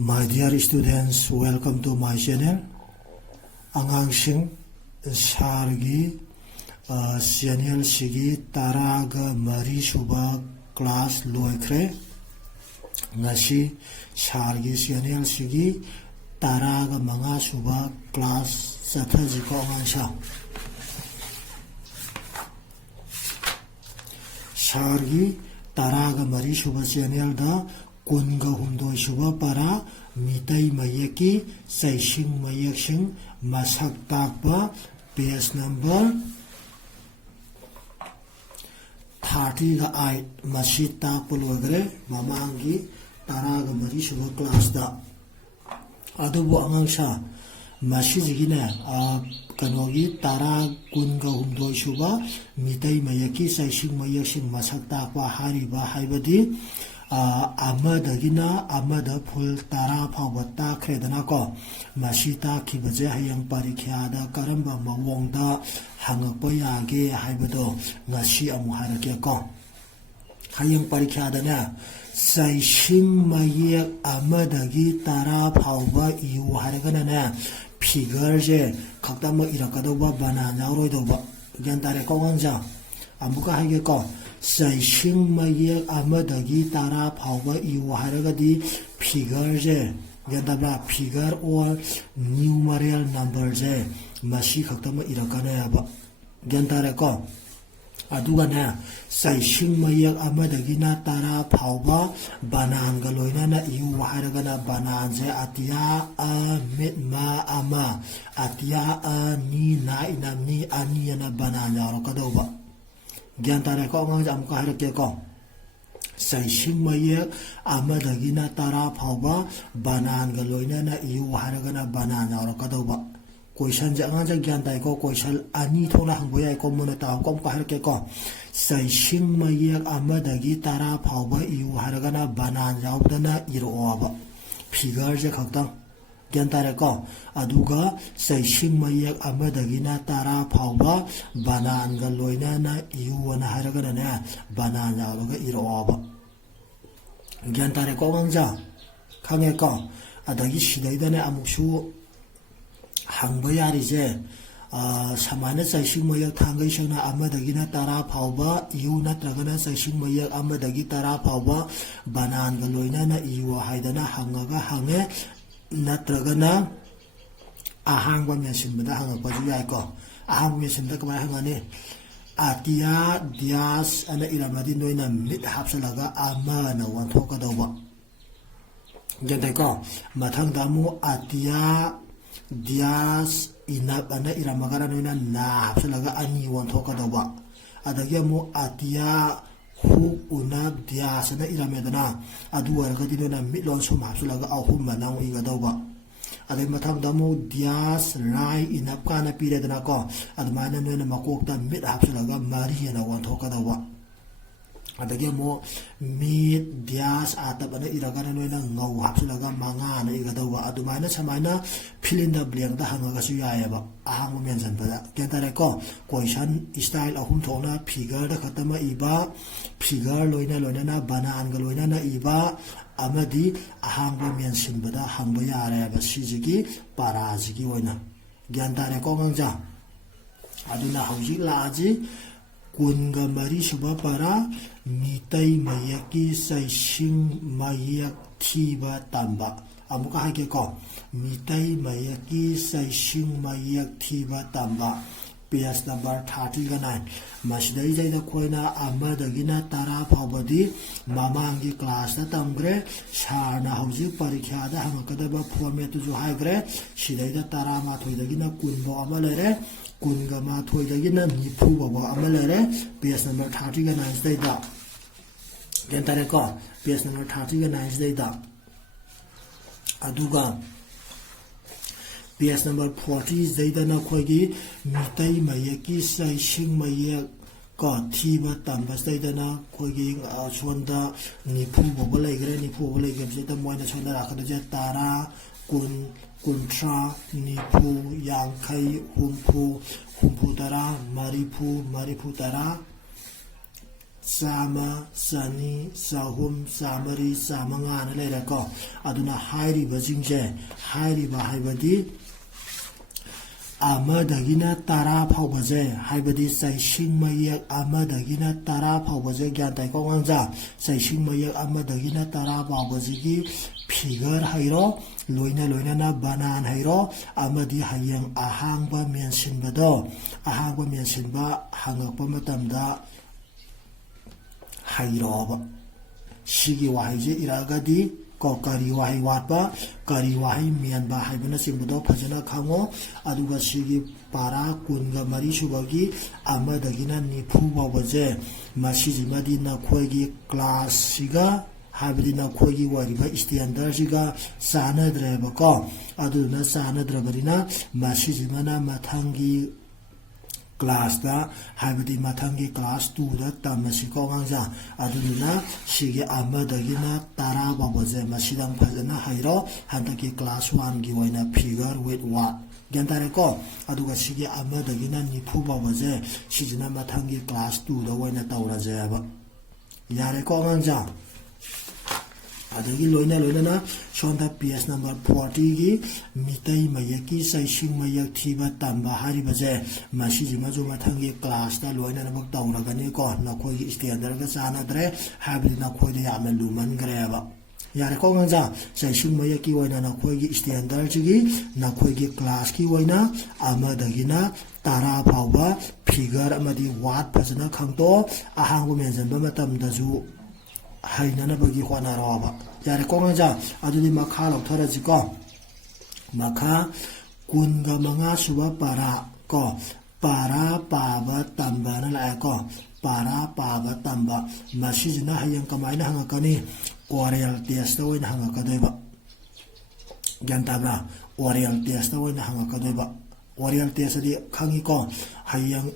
My dear students, welcome to my channel. Angangsing Sargi channel Sigi Taraga Mari Suba class Loikre Ngasi Sargi channel Sigi Taraga Manga Suba class Sataziko Angansha Sargi Taraga Mari Suba channel da Kunga Humdo Suba para Mitai Mayaki Saishing Mayaksing Masak Takba page number 30 ga ai Masit Takpulogre Mamangi Taraga Mari Suba class da Adubu Angangsha Masijigina Kanogi Tara Kunga Humdo Suba Mitai Mayaki Saishing Mayaksing Masak Takba Hariba Haibadi Amadagina Amada Pul Tara Pawata Credanako Masita Kibaje Hayang Parikiada Karamba Mawongda Hangapoyage Haibado Nashi Amuharakeko Hayang Parikiadana Saishing Mayak Amadagi Tara Pawa Yu Haraganana Figure Kaktama Irakadoba Banana Roidoba Gantare Konganja Amuka Hageko Saishing Mayak Amadagi Tara Pawa Iu Haragadi Figure Yadaba figure or numeral numbers Mashi Kaktama Irakanayaba Gantareko Adugana Saishing Mayak Amadagina Tara Pawa Banan Galoinana Iu Haragana Bananze Atia A Mitma Ama Atia A Ni Na Inamni Aniana Banana Rokadoba Gyantare ko ang amka harake ko Saishing Mayak Amadagina Tara Pawba Banan Galoina na Iu Haragana Banana or Kadoba Question Janga Gyantai ko question Ani Tona Hangboya ko Munata Kom Harake ko Saishing Mayak Amadagi Tara Pawba Iu Haragana Banan Yaudana Iroaba Figure Jakang Gyantare ko aduga Saishing Mayak Amadagina Tara Pawba Banan Galoina na Iuana Haragana na Banan Yaluga Iroaba Gyantare ko Gangja Kange ko Adagi Shidaidane Amukshu Hangbayarize Samana Saishing Mayak Tangaishana Amadagina Tara Pawba Iu Natragana Saishing Mayak Amadagi Tara Pawba Banan Galoina na Iua Haidana Hangaga Hange Natragana Ahangwa Menshimba Hangapazu Yako Ahang Menshimba Kamahangani Atia Dias and Iramadi Noina Mid Hapsalaga Amana one Tokadoba Genteko Matang Damu Atia Dias Inap and Iramagara Noina Na Hapsalaga Ani one Tokadoba Adagiamu Atia Who unab dias na iramedana adu argadina midlon sum hapsulaga ahum manang igadoba ade matham damu dias rai inap kana piredana ko admana nena makokta mid hapsulaga mari na wan thokadawa adage mo mid dias atabana iragana nena ngau hapsulaga manga na igadoba adumana samana philinda blengda hangaga su yayaba ahang menjan bada kentare ko question style ahum thona figure da khatama iba Figure Loina Loina Banan Galoina Iba Amadi Ahangba Mention Bada Hangbayara Basiji Paraziki Wina Gyantare Konganja Aduna Hauji Laji Kunga Mari Suba Para Mitai Mayaki Saishing Mayak Tiba Tamba Amuka Hakeko Mitai Mayaki Saishing Mayak Tiba Tamba page number 39 Masdai Jaida Koina Amadagina Tara Pawbadi Mamangi class na tamgre Sarna Hauji Parikyada Hamakadaba format to Hagre Shidaida Tara Matoidagina Kunbo Amalere Kunga Matoidagina Nipu Amalere page number 39 Data Gentareko page number 39 Data Aduga page number 40 Zaidana Kogi Mitai Mayaki Saishing Mayak God Tiba Tambas Zaidana Kogi Swanda Nipu Bobalegre Nipu Bobalegre Zeta Moina Sonda Akadaja Tara Kuntra Nipu Yankai Humpu Tara Maripu Tara ꯆꯥꯝꯃ ꯆꯅꯤ ꯆꯍꯨꯝ ꯆꯥꯝꯃꯔꯤ ꯆꯥꯝꯃꯉꯥꯅ ꯂꯩꯔꯦꯀꯣ ꯑꯗꯨꯅ ꯍꯥꯏꯔꯤꯕꯁꯤꯡꯁꯦ ꯍꯥꯏꯔꯤꯕ ꯍꯥꯏꯕꯗꯤ ꯑꯃꯗꯒꯤꯅ 10 ꯐꯥꯎꯕꯁꯦ ꯍꯥꯏꯕꯗꯤ ꯆꯩꯁꯤꯡ ꯃꯌꯦꯛ ꯑꯃꯗꯒꯤꯅ 10 ꯐꯥꯎꯕꯁꯦ ꯒ꯭ꯌꯥꯟ ꯇꯥꯏꯀꯣ ꯑꯉꯥꯡꯖꯥ ꯆꯩꯁꯤꯡ ꯃꯌꯦꯛ ꯑꯃꯗꯒꯤꯅ 10 ꯐꯥꯎꯕꯁꯤꯒꯤ ꯐꯤꯒꯔ ꯍꯩꯔꯣ ꯂꯣꯏꯅꯅ ꯕꯅꯥꯟ ꯍꯩꯔꯣ ꯑꯃꯗꯤ ꯍꯌꯦꯡ ꯑꯍꯥꯡꯕ ꯃꯦꯟꯁꯤꯟꯕꯗꯣ ꯑꯍꯥꯡꯕ ꯃꯦꯟꯁꯤꯟꯕ ꯍꯪꯉꯛꯄ ꯃꯇꯝꯗ ꯍꯩꯔꯣꯕ 시기 와해지 이라가디 거까리 와해 왔바 까리 와해 미안바 하이브나 심부도 파자나 강호 아두가 시기 바라 군가 마리 수박이 아마다기나 니푸바버제 마시지마디나 코에기 클래스가 하이브디나 코에기 와리바 스탠다드가 사나드레바고 아두나 사나드레버리나 마시지마나 마탕기 클래스다 하이브디 마탕기 클래스 2다 tamasiko gangja aduna shige amadagina tara baboje masidang phajana hairo handaki class 1 gi waina figure with what gyantareko aduga shige amadagina nifu baboje shijina matangi class 2 da waina tawraje aba yareko gangja adagi loina sonda PS number 40 gi mitai mayaki saising mayak thiba tamba haribaje masijima jo mathangi class da loina na bak tawragani ko nakhoi gi standard ga chanadre habri nakhoi de yamna luman greba yare ko nganja saising mayaki waina nakhoi gi standard gi nakhoi gi class ki waina amadagina tara phawba figure amadi wat phajana khangto ahangbu mention ba matam da ju 하이나나 버기 화나라와봐 야래 꽁하자 아두니 마카 럭터라지고 마카 군가 망아 수바 빠라 거 빠라 빠바 담바나 라고 빠라 빠바 담바 마시지나 하양 까마이나 항아까니 오리얼 테스트 오이나 항아까도이바 간타브라 오리얼 테스트 오이나 항아까도이바 오리얼 테스트디 칸기고 하양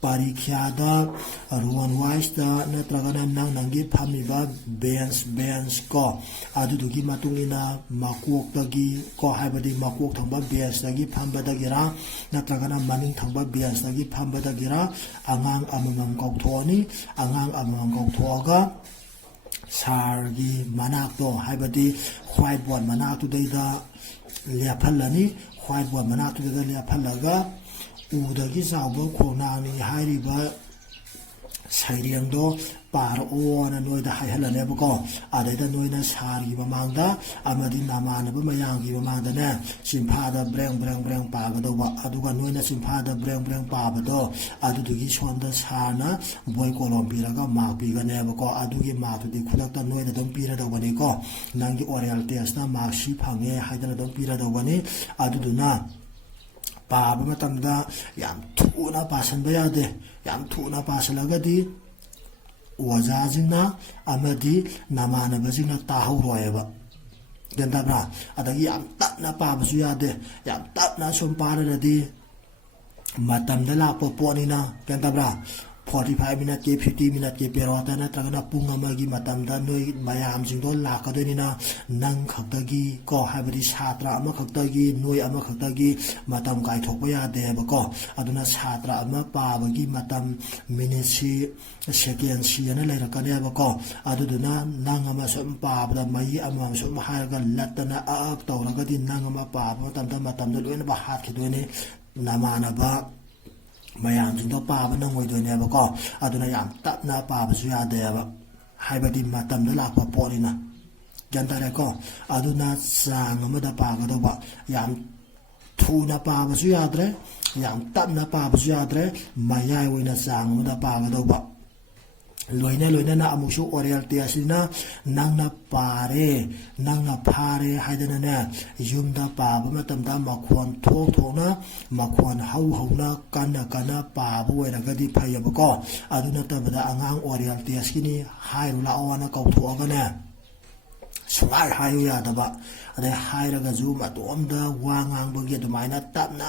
parikhyada ruan wise da natragana nangi phamiba bench ko adudugi matungina makok tagi ko haibadi makok thangba bench tagi phamba dagira natragana maning thangba bench tagi phamba dagira angang amamam kokthoni angang amamam kokthoga sargi manakto haibadi whiteboard manaktu deida lephallani whiteboard manaktu deida lephallaga udagi saubo khonani hairiba sairiyangdo parona noida haihalane bako adaida noina sari bamangda amadi namana bamayanggi bamangda ne simphada breng pagadoba aduga noina simphada breng pabado adudugi sonda sana boy kolom piraga mark pigane bako adugi mark di khulakta noida dom pira dawani ko nangi oral test na mark si phange haidana dom pira dawani aduduna पाबा मतमदा याम थुना पासनबा यादे याम थुना पासलगदी वजाजिंगना अमदी नमानबजिंगना ताहौरोयबा गंदाब्रा अदगी याम तपना पाबसु यादे याम तपना सुम पारददी मतमदा लापो पोनिना गंदाब्रा 45 minute ke 50 minute ke perota na tragana punga magi matamda noi mayam jingdo lakadonina nang khaktagi ko habri chhatra ama khaktagi noi ama khaktagi matam kai thokpa ya de ba ko aduna chhatra ama pabagi matam minute si second si ana leirakane ba ko aduduna nang ama som pabda mai ama som harga latana ak tawraga din nang ama paba matamda loina ba hat khidone namana ba mayam jingdo paba nang oidoine ba ko aduna yam tapna paba su ya de ba haibadi matam da lakpa porina gantare ko aduna sang amada paga do ba yam thuna paba su ya dre yam tapna paba su ya dre mayai oina sang amada paga do ba loina na amusu oral tiasina nangna pare nangna phare haidana na yumda paba matamda makhon thona makhon hauna kana paba oiragadi phayabako aduna tabada angang oral tiaskini hairula awana kauthoga na sungai hayu yadaba ade hairaga ju matomda wangang bogi adumaina tapna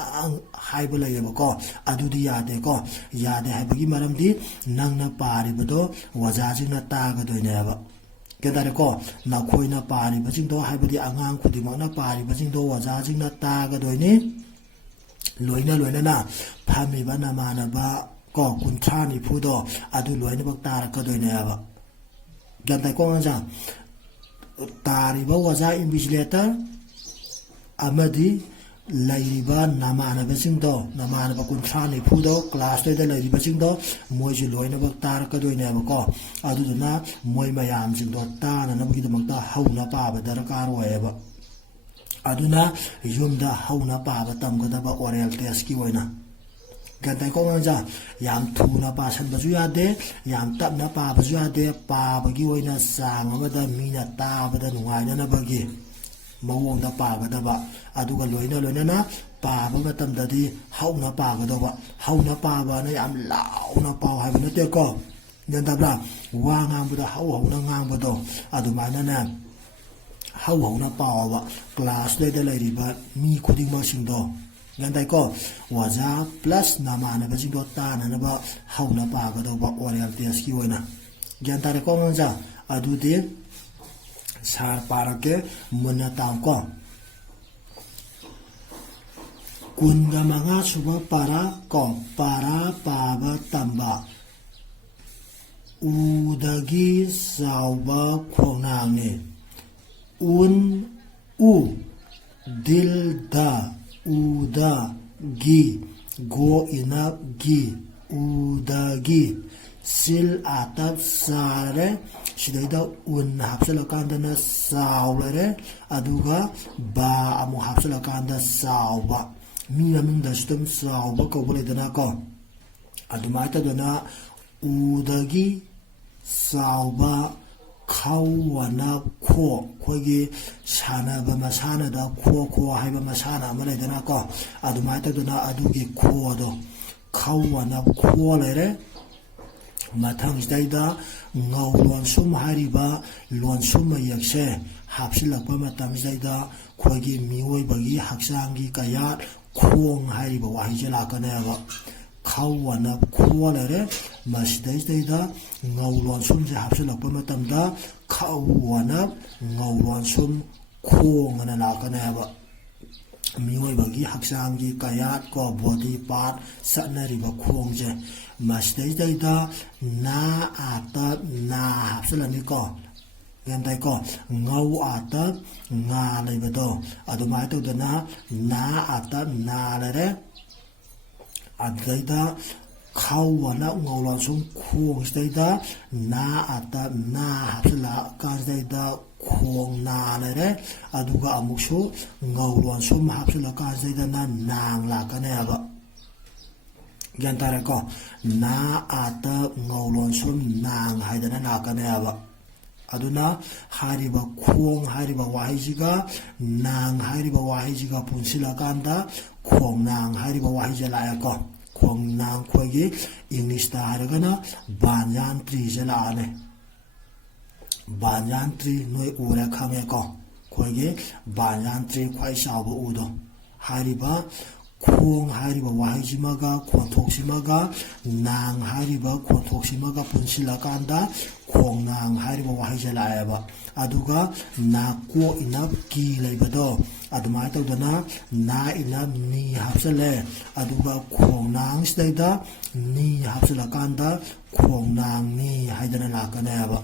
haibula yebako adudi yade ko yade haibagi maramdi nangna paribado wajajina taga doineba kedare ko nakhoina pari bajingdo haibadi angang khudimana pari bajingdo wajajina taga doini loina na phami bana manaba ko kunthra nifu do adu loinabak tarakkadoineba gyan tai ko nga tariba waja invigilator amadi lairiba namanabasingdo namanaba kunthra nifudo class da lairibasingdo moiji loinabak tarakkadoineba ko aduduna moi mayamsingdo tananabagidamagta hauna paba darakar oeba aduna yumda hauna paba tamgadaba oral test ki oina gantai ko nga yam thuna pa san bazu yade yam tapna pa bazu yade pa bagi oina sang amada mina tabada nungaina na bagi mawongda pagadaba aduga loina na paba matamdadi hauna pagadaba hauna paba na yam launa paw haiba nate ko nandabra wa ngangbuda hauna ngangbudo adumaina na hauna pawa class da lairiba mi khudingma singdo gantai ko waja plus namana bajingdo tananaba hauna pagadaba oral test ki oina gantare ko nga adude sar parake munatam ko kunga manga suba para ko para paba tamba udagi sauba khonangni un u dil da uda gi go inap gi udagi sil atap sare sidaida un hapsalakanda na saulare aduga ba amu hapsalakanda sauba mi naming da system sauba ko boledana ko adumata dana udagi sauba khawwana kho khogi sanaba masana da kho haiba masana amaledana ko adumata dana adugi kho do khawwana kho lere mathang daida ngau lon sum hariba lon sum yakse hapsilakpa matam daida khogi mioi bagi haksangi kaya khong hariba wahije lakaneba khawwana khwalere masdai daida ngau lon sum je hapsilakpa matamda khawwana ngau lon sum khong ana lakaneba mioi bagi haksangi kaya ko body part sanariba khongje masdai daida na ata na hapsalani ko gantai ko ngau ata nga leibado adumai to dana na ata na lere adaida khawwana ngaulan sum khong daida na ata na hapsala ka daida khong na lere aduga amuksu ngaulan sum hapsala ka daida na nang la kaneba gantare ko na ata ngaulon sum nang haidana nakaneba aduna hariba khong hariba wahijiga nang hariba wahijiga punsila kanda khong nang hariba wahija la ko khong nang khogi english ta haragana banyan tri jala ane banyan tri noi ura khame ko khogi banyan tri khwai sabu udo hariba khong hariba wahijimaga khontoksimaga nang hariba khontoksimaga punsilakanda khong nang hariba wahijalaeba aduga na ko inap ki leibado adumai tawdana na inap ni hapsale aduga khong nang staida ni hapsalakanda khong nang ni haidana lakaneba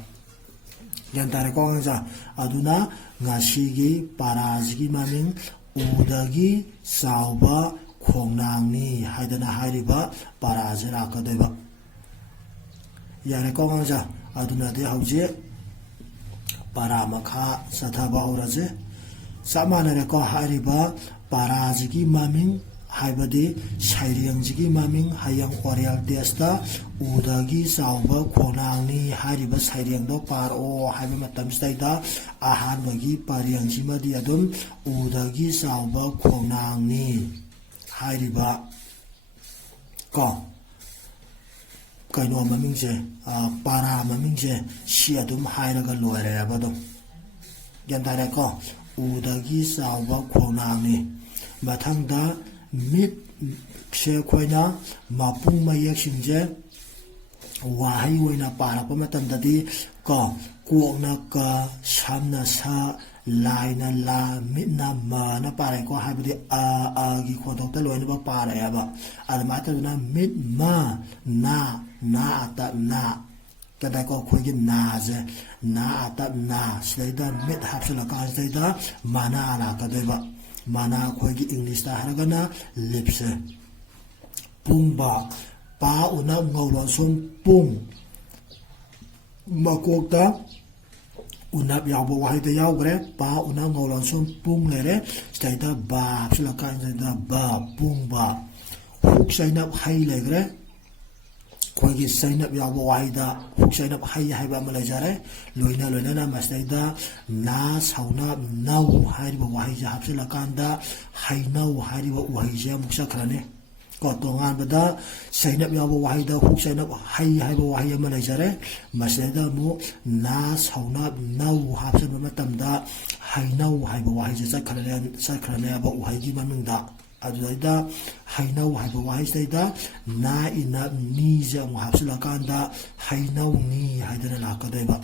yantare ko nga aduna ngasigi parajigi maming udagi sauba khongnangni haidana hariba parajara kadeba yare ko nga aduna de hauje paramakha sathaba horaje samanare ko hariba parajigi maming haibadi sairiyangji maming hayang oral testa udagi sauba khonangni hariba sairiyang do paro haiba matam staida ahan bagi pariyangji madi adum udagi sauba khonangni hariba ko kaino mamingje para mamingje si adum hairaga loire abadum gandare ko udagi sauba khonangni mathangda mit she khoina mapung mayak singje wahai oina parapa matamdadi ko kuokna ka samna sa ลายนะลามิดนะมานะปาอะไรก็ให้ไปที่กี่คนตกตะลอยนี่ว่าปาอะไรบ่อะไรมาตัวนะมิดมานาอัตนาก็ได้ก็คุยกันนาเจนาอัตนาสไลด์มิดหับสลักการสไลด์มานาละก็ได้บ่มานาคุยกันอังกฤษตาหากันนะลิปส์ปุ่งบ่ป้าอุณาเงาหลอนสมปุ่งมากวกตาอุณาอยากบอกว่าให้แต่ยาวกระป้าอุณาเงาหลอนสมปุ่งเลยสไลด์บ่สลักการสไลด์บ่ปุ่งบ่ฮุกใส่นับให้เลยกระคุยกันใส่นับอยากบอกว่าให้ได้ฮุกใส่นับให้แบบมาเลยจ้ะเลยลอยน่ะมาสไลด์น้าสาวนับน่าให้บอกว่าให้จะหับสลักการได้ให้น่าให้บอกว่าให้จะมุกสักครั้งเนี่ยก็ตัวงานบัดาใส่นับยาวว่าให้ดาฮุกใส่นับให้บอกว่าให้มาเลยจ้ะเลยมาใส่ดามูน้าสาวนับน่าหับสลักมาตั้มดาให้น่าให้บอกว่าให้จะสักครั้งเนี่ยบอกว่าให้กี่มันมึงดาอันใดดาให้น่าให้บอกว่าให้ใส่ดาน้าอินับนี่จะมุหับสลักการดาให้น่านี่ให้เดินหลักก็ได้บ่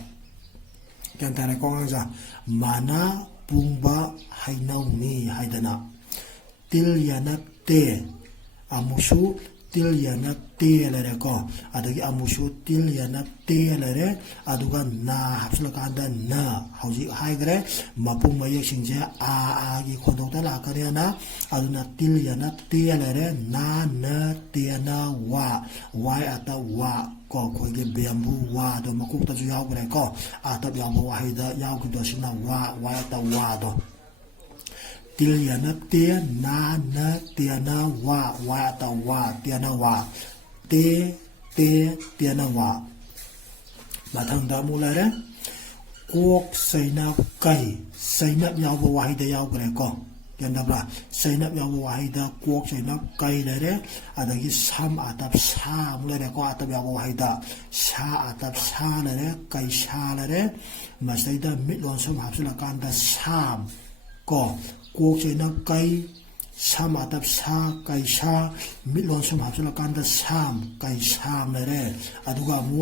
กันแต่ละกองจ้ะมานาปุงบะให้น่านี่ให้เดินติลยานับเตamusu til yana telere ko adagi amusu til yana telere aduga na hapsla kanda na hauji haigre mapung maye singje a gi khodok ta la kare na aduna til yana telere na tena wa ata wa ko khoi ge bamboo wa do makuk ta ju yaw gre ko ata bamboo wa haida yaw ki do sina wa ata wa do til yana te na na wa ta wa te na wa te na wa ma thang da mu la re kok sai na kai sai na yaw ba wa da yaw gre ko yan da bra sai na yaw ba wa da kok sai na kai le re adagi sam atap sa mu le re ko atap yaw ba wa da sa atap sa le re kai sa le re ma sai da mit lon som hap sula kan da sam koกูใช้นักไก่ชามอัตบชาไก่ชามิลอนสมหาสุลการดัชามไก่ชามเลยเร่อดูกามู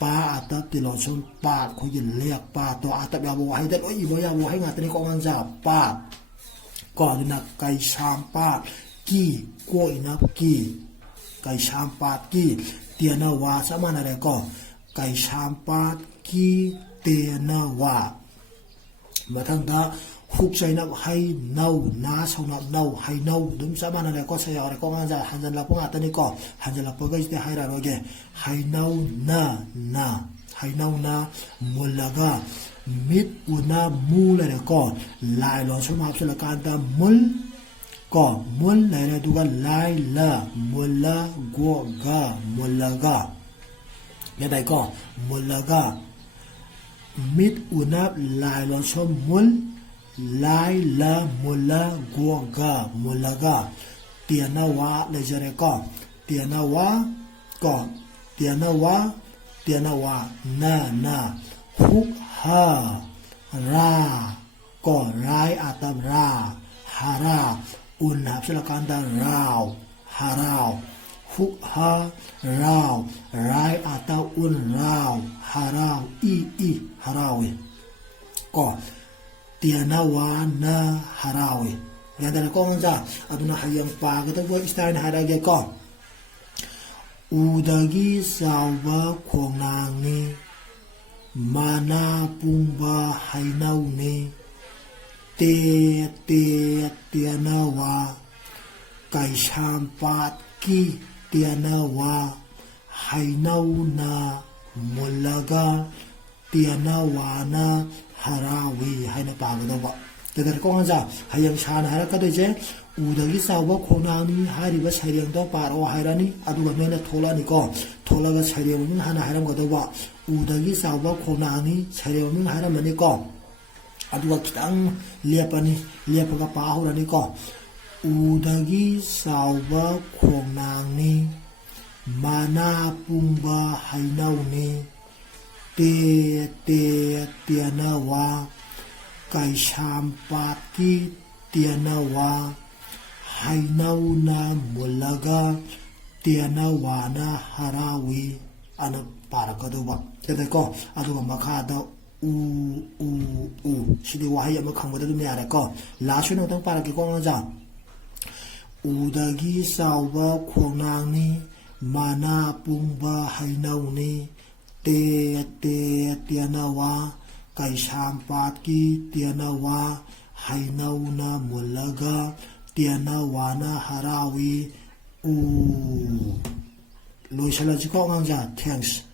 ป้าอัตบติลอนสมปาดคุยเลียกปาดตัวอัตบยาบัวให้ได้โอ้ยบัวยาบัวให้งานตัวนี้ก็งันจับปาดก่อนนักไก่ชามปาดกี้กล้วยนับกี้ไก่ชามปาดกี้เตียนาวาสมาอะไรก็ไก่ชามปาดกี้เตียนาวามาทั้งดาฮุกใส่นับให้เน่าน้าสาวนับเน่าให้เน่าดุมสามันอะไรก็ใส่อะไรก็งานจะหันจันลับก็งานตัวนี้ก็หันจันลับก็จะให้เราโอเคให้เน่านาให้เน่านามุลละก็มิดอุณามูเลยก็ลายหลอนสมาบสละการตามมุลก็มุลเลยดูกันลายละมุลละกัวกามุลละก็ยังไงก็มุลละก็มิดอุณาลายหลอนสมมุลลายละมุลละกัวกามุลละกาเตียนาวะเลยจะเรียกก็เตียนาวะก็เตียนาวะนาฮุกฮาราก็รายอาตามราฮาราอุนหับสลักการดาราวฮาราวฮุกฮาราวรายอาตาอุนราวฮาราวอีฮาราวก็เตียนาวานาฮาราวงานแต่ละก็มันจะอาดุนาหายังปากตัวอิสตันฮาราเกก็อุดากิสาวบะควงนางนี้มานาปุงบะไฮนาวนี้เตียนาวาไก่ชามปาดกีเตียนาวาไฮนาวนามุลละกาเตียนาวานาฮาราวีให้ในปากตัวบ่แต่ก็งั้นจ้ะให้ยังชานะฮะก็ได้เจอุดกิสาวะโคนานี้หาริบะใช้เรียงตัวปาดเอาให้รานี่อดูกันเนี่ยโทละนี่ก็โทละก็ใช้เรียงมันหานะให้เราก็ตัวบ่อุดกิสาวะโคนานี้ใช้เรียงมันหานะมันนี่ก็อดูกันตั้งเลียปนี่เลียปกับปาหูรานี่ก็อุดกิสาวะโคนานี้มานาปุงบะไฮนาวนี้เตียนาวาไก่ชามปากีเตียนาวาไฮนาวนามุลละกาเตียนาวานาฮาราวีอันปาระก็ดูบ่แต่ก็อดูมาคาด Sidi wahai ama khangbada dum yare ko. Last one tang para ki ko ngja. Udagi sauba khongnang ni mana pungba hainau ni te tianawa kai sampat ki tianawa hainau na mulaga tianawa na harawi Loisala ji ko ngja. Thanks.